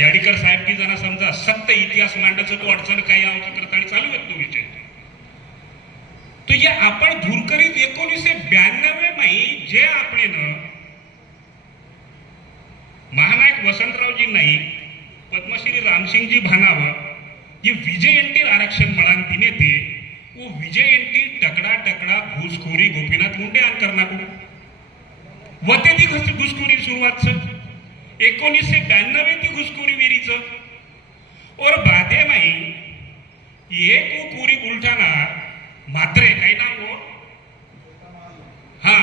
याडीकर साहेब की जरा समजा सत्य इतिहास मांडायचं तो अडचण काही आमचं करत आणि चालू आहेत तो विचार तो या आपण धुरकरीत एकोणीसशे ब्याण्णवे नाही जे आपण महानायक वसंतरावजी नाही पद्मश्री रामसिंगजी भानावर जे विजयंती आरक्षण मळान दिने ते वो विजयंती टकडा टकडा घुसखोरी गोपीनाथ मुंडे आन करणार वते ती घुसखोरी सुरुवात सर. एकोणीसशे ब्याण्णवे ती घुसखोरी वेरीच और बाधे नाही. ये को कोरी उलटाना मात्रे काही ना वो हो? हा?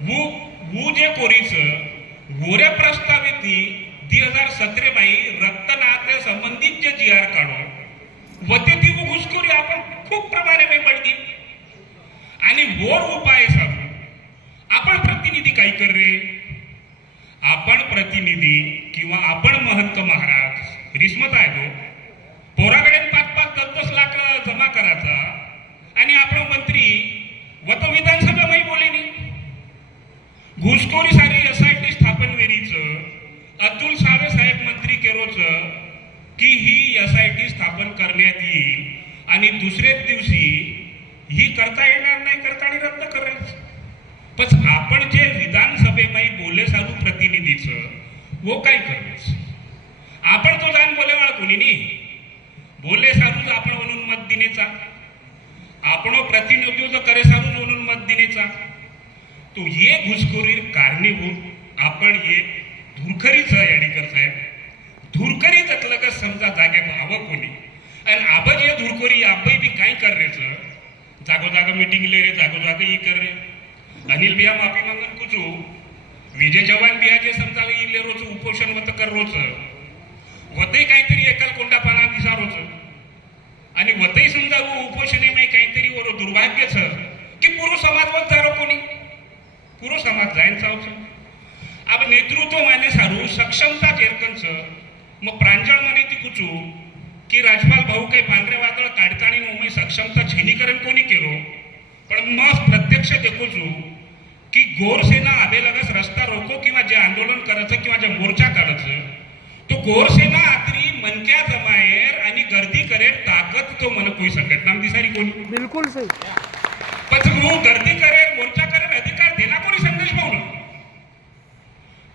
वू जे कोरीच गोऱ्या प्रस्तावित दी हजार सतरे बाई रक्तनाते संबंधित जे जी आर काढो व ते ती वो घुसखोरी आपण खूप प्रमाणे में पडती आणि वोर उपाय सांगू. आपण प्रतिनिधी काय कर रे? आपण प्रतिनिधी किंवा आपण महंत महाराज रिस्मत आहे तो. पोराकडे पाच पाच दस दस लाख जमा करायचा. आणि आपण मंत्री व तो विधानसभेमध्ये बोले घुसखोरी सारी एस आय टी स्थापन वेरीच अतुल सावे साहेब मंत्री केरोच की ही एस आय टी स्थापन करण्यात येईल. आणि दुसऱ्याच दिवशी ही करता येणार नाही करता आणि रद्द करायचं. प्रतिनिधीचं वो काय करायचं आपण तो जाण बोलेवाळ कोणी नाही बोले सारूच आपण म्हणून मत दिनेचा. आपण प्रतिनिधित्व जो करे सारूच म्हणून मत दिनेचा. तो ये घुसखोरी कारणीभूत हो. आपण ये धुरखरीच येणीकर साहेब. धुरखरी जातलं का समजा जागे हवं कोणी? आणि आबज ये धुरखोरी आबाई बी काय करायचं जागो जागो मीटिंग ले रे जागो जागो ही कर रे. अनिल बिया माफी मागून कुचू? विजय जवान बिया समजा इले रोज उपोषण होत कर रोज वतही काहीतरी एकाल कोंडा पाना दिसा रोज आणि वतही समजा वो उपोषणे माही काहीतरी वर दुर्भाग्यच. की पूर्व समाज वर जारो कोणी? पूर्व समाज जायन चावचं अब नेतृत्व माने सारू सक्षमता चेरकनच मग प्रांजळ माने ती कुचू की राजपाल भाऊ काही पांढरे वादळ काढतानी मुंबई सक्षमता छेनीकरण कोणी केलो? पण मग प्रत्यक्ष देखोचू की गोरसेना आबेलगस रस्ता रोको किंवा जे आंदोलन करायचं किंवा जे मोर्चा काढायचं तो गोरसेना आतरी मनक्या जमायर आणि गर्दी करेल ताकद तो मन कोई संघटना दिसारी कोणी? बिल्कुल सही पण वो गर्दी करेल मोर्चा करेल अधिकार देना कोणी संदेश पाहून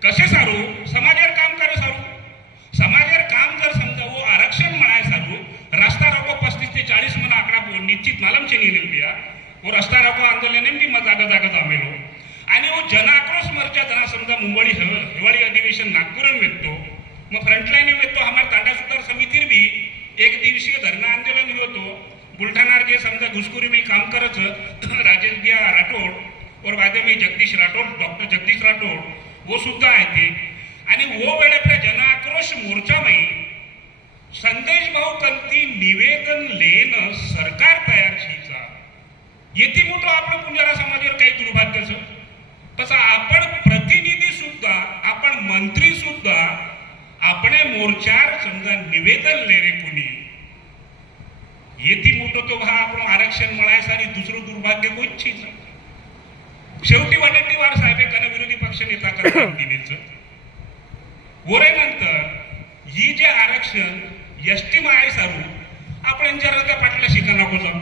कसे सारू? समाजावर काम करे सारू. समाजावर काम जर समजा वो आरक्षण म्हणाय सारू रस्ता रोको पस्तीस ते चाळीस म्हणा आकडा निश्चित मालमचे नेलेल बिया. वो रस्ता रोको आंदोलन बी मग जागा जागा जमेलो आणि हो जन आक्रोश मोर्चा जना समजा मुंबई हिवाळी अधिवेशन नागपुरात भेटतो मग फ्रंटलाईन भेटतो हमार तांडा सुतार समितीर बी एक दिवसीय धरणा आंदोलन होतो. बुलढाणा जे समजा घुसखोरी में काम करत राजेश बिया राठोड और वादे में जगदीश राठोड डॉक्टर जगदीश राठोड वो सुद्धा आहे ते. आणि वो वेळे आपल्या जन आक्रोश मोर्चामध्ये संदेश भाऊ कंती निवेदन लेन सरकार तयार छीचा येथे मोठं आपलं पुंजारा समाजावर काही दुर्भाग्याचं? तसं आपण प्रतिनिधी सुद्धा आपण मंत्री सुद्धा आपणे मोर्चार समजा निवेदन ले रे कोणी. येथे मोठं तो भा आपण आरक्षण मिळायसाठी दुसरं दुर्भाग्य कोणचीच शेवटी वडेट्टीवार साहेब एखादा विरोधी पक्ष नेता करतात दिनीचं वरे नंतर ही जे आरक्षण एसटी माय सारू आपण जरा त्या पाटल्या शिका नको जाऊ.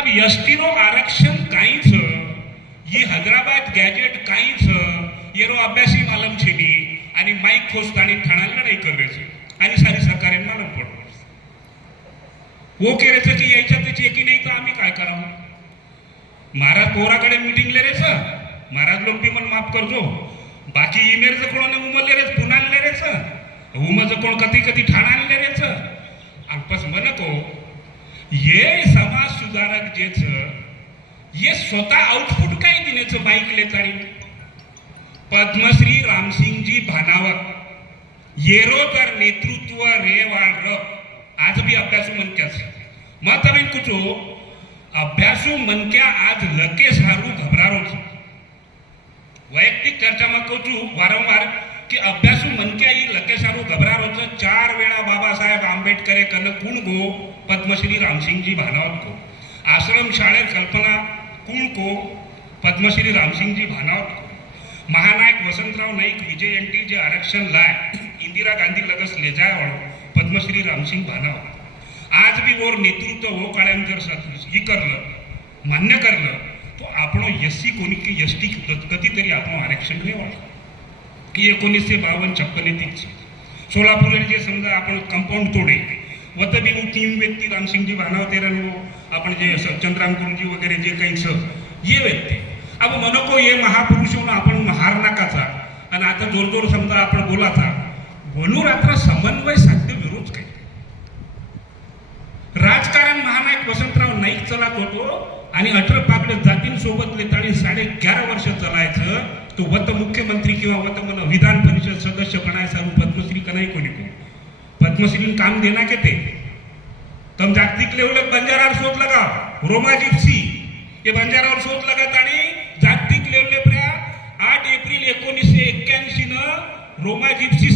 अब एसटी नो आरक्षण काहीच ही हैदराबाद गॅजेट काहीच येरो अभ्यासी मालम छेनी आणि माईक खोस्तानी ठाण्याला लढाई करायचं. आणि सारी सरकारे मालम पडतो हो केरेचं की यायच्या त्याची एकी नाही तर आम्ही काय करावं? महाराज पोराकडे मिटिंग रेच महाराज लोक बी मन माफ करजो. बाकी इमेरच कोण उमरले रेच पुन्हा आणले रेच उमरच कोण कधी कधी ठाणा आणले रेच आपस म्हणतो ये समाज सुधारक जेच ये स्वतः आउटपुट महिन्याचं बाईक लेचाळी पद्मश्री रामसिंगजी भानावत येरोकर नेतृत्व रे वाढ आज बी अभ्यास म्हणत्या मग कुचो अभ्यासू मनक्या आज लके सारू घबरारो वैयक्तिक चर्चा मग कोचू वारंवार की अभ्यासू मनक्या ही लके सारू घबरारो चार वेळा बाबासाहेब आंबेडकर कुण गो? पद्मश्री रामसिंगजी भानावत को आश्रम शाळेत कल्पना कुण को पद्मश्री रामसिंगजी भानावत महानायक वसंतराव नाईक विजय एंटी जे आरक्षण लाय इंदिरा गांधी लगस ले जाए वाळो पद्मश्री रामसिंग भानावत आज बी वो नेतृत्व हो काळ्यान ही करलं मान्य करलं तो आपण एस सी कोणी की एस टी कधीतरी आपण आरक्षण घेऊ की एकोणीसशे बावन्न छप्पन तीच सोलापूर जे समजा आपण कंपाऊंड तोडे तर बी હું तीन व्यक्ती रामसिंगजी भानावतेरन हो, आपण जे चंद्राम गुरुजी वगैरे जे काही स ये व्यक्ती. अब मनको ये महापुरुषोनं आपण हार नाकाचा. आणि आता जोर जोर समजा आपण बोलाचा. म्हणून आता समन्वय साध्य विरोध काही राजकारण महानायक वसंतराव नाईक चलात होतो आणि अठरा पाकडे जातींसोबत लेताळी साडे ग्यारा वर्ष चालायचं. तो वत मुख्यमंत्री किंवा वत मला विधान परिषद सदस्य बनायचा पद्मश्री का नाही कोणी को पद्मश्री काम देना के ते? तम जागतिक लेवल बंजारावर शोध लगाव. रोमा जिप्सी हे बंजारावर शोध लगात आणि जागतिक लेवले पर्या आठ एप्रिल एकोणीसशे एक्क्याऐंशी न रोमा जिप्सी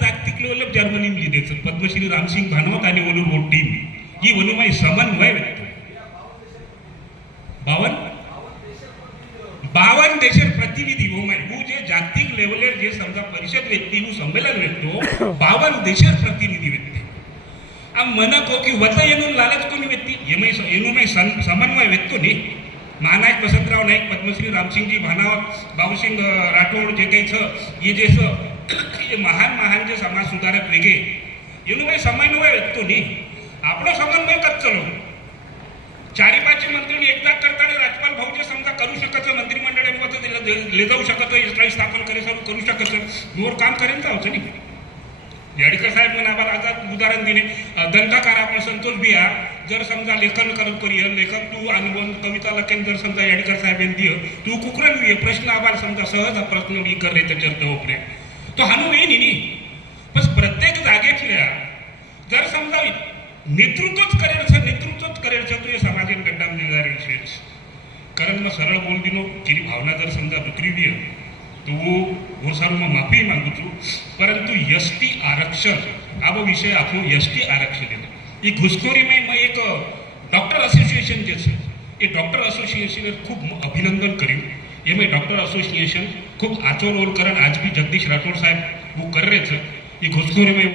जागतिक लेवल जर्मनी में पद्मश्री रामसिंग भानवत आणि वनु टीम ही वनुमाई समन्वय व्यक्त. बावन? बावन देश प्रतिनिधी हू जे जागतिक लेवलवर जे समजा परिषद व्यक्ती हू संमेलन व्यक्तो बावन देश प्रतिनिधी व्यक्ती. आम म्हणतो की वत येऊन लालच कोणी व्यक्ती? येमय येणूमय समन्वय व्यक्तो नी. महानायक वसंतराव नाईक पद्मश्री रामसिंगजी भानावत भाऊसिंग राठोड जे काही छ जे એ જે છે એ મહાન મહાન જે સમાજ સુધારક વેગે એનું મેં સમન્વય વ્યક્તો નહીં આપણો સમન્વય કદ ચલો चारी पाचशे मंत्री एकदा करताना राज्यपाल भाऊ जे समजा करू शकत मंत्रिमंडळ ले जाऊ शकत इस्राईल स्थापन करे सर्व करू शकत मोर काम करेन जाऊचं नाही याडीकर साहेब म्हणा आम्हाला आता उदाहरण दिले अं, ग्रंथकार आपण संतोष बिहार जर समजा लेखन करत करी लेखक तू अनुभव कविता लखेन जर समजा याडीकर साहेब यांनी दिय तू कुकरन ये प्रश्न आम्हाला समजा सहज हा प्रश्न उडी कर रे त्याच्यावर तो ओपरे तो हाणून येईन न्ही बस प्रत्येक जागेतल्या जर નેતૃત્વ જ કરેલ છે, નેતૃત્વ જ કરેલ છે, તો એ સમાજને ગડ્ડામાં નિગારેલ છે. કરણમાં સરળ બોલતીનો જેની ભાવના દર સમજા ઉતરી દે. તો હું ગોસાળમાં માફી માંગુ છું. પરંતુ એસટી આરક્ષણ, આવો વિષય આપણું એસટી આરક્ષણ એટલે એ ઘુસખોરીમાં એક ડૉક્ટર એસોસિએશન જે છે, એ ડૉક્ટર એસોસિએશને ખૂબ અભિનંદન કર્યું. એમાં ડૉક્ટર એસોસિએશન ખૂબ આચો રોલ કરન आज भी जगदीश राठौर साहब वो कर रहे थे ये घुसखोरी में